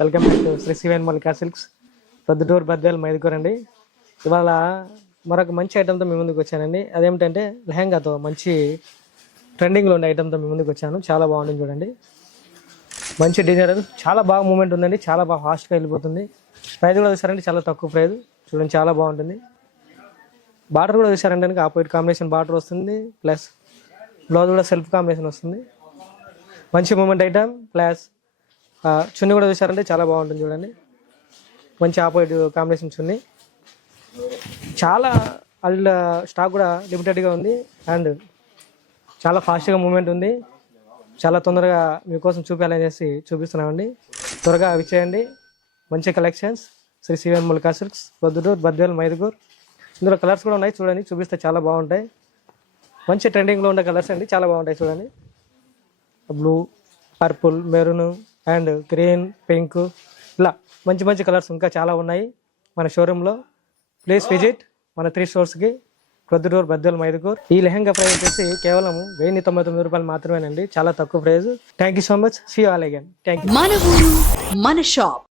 Welcome back to Shri సివెన్ Mallika silks Proddatur Badvel Mydukur అండి. ఇవాళ మరొక మంచి ఐటెంతో మీ ముందుకు వచ్చానండి. అదేమిటంటే లెహంగాతో మంచి ట్రెండింగ్లో ఉండే ఐటెంతో మీ ముందుకు వచ్చాను. చాలా బాగుంటుంది చూడండి. మంచి డిజైనర్, చాలా బాగా మూమెంట్ ఉందండి. చాలా బాగా ఫాస్ట్గా వెళ్ళిపోతుంది. ప్రైస్ కూడా చూసారండి, చాలా తక్కువ ప్రైస్. చూడండి, చాలా బాగుంటుంది. బార్డర్ కూడా చూసారంటే ఆపోజిట్ కాంబినేషన్ బార్డర్ వస్తుంది. ప్లస్ బ్లౌజ్ కూడా సెల్ఫ్ కాంబినేషన్ వస్తుంది. మంచి మూమెంట్ ఐటమ్. ప్లస్ చున్నీ కూడా చూసారంటే చాలా బాగుంటుంది చూడండి. మంచి ఆపోజిట్ కాంబినేషన్ చున్నీ. చాలా స్టాక్ కూడా లిమిటెడ్గా ఉంది అండ్ చాలా ఫాస్ట్గా మూమెంట్ ఉంది. చాలా తొందరగా మీకోసం చూపించాలనేసి చూపిస్తున్నామండి. త్వరగా విచ్చేయండి. మంచి కలెక్షన్స్ శ్రీ సివెన్ మల్లికా సిల్క్స్ ప్రొద్దుటూరు బద్వేల్ మైదుకూర్. ఇందులో కలర్స్ కూడా ఉన్నాయి చూడండి, చూపిస్తే చాలా బాగుంటాయి. మంచి ట్రెండింగ్లో ఉండే కలర్స్ అండి, చాలా బాగుంటాయి చూడండి. Blue, purple, maroon and green, pink, ఇలా మంచి మంచి కలర్స్ ఇంకా చాలా ఉన్నాయి మన షోరూంలో. ప్లీజ్ విజిట్ మన 3 స్టోర్స్కి, ప్రొద్దుటూరు బద్వేల్ మైదుకూర్. ఈ లెహంగా ప్రైస్ వచ్చేసి కేవలం 1099 రూపాయలు మాత్రమేనండి. చాలా తక్కువ price. Thank you so much. See all again. Thank you. మన ఊరు మన షాప్.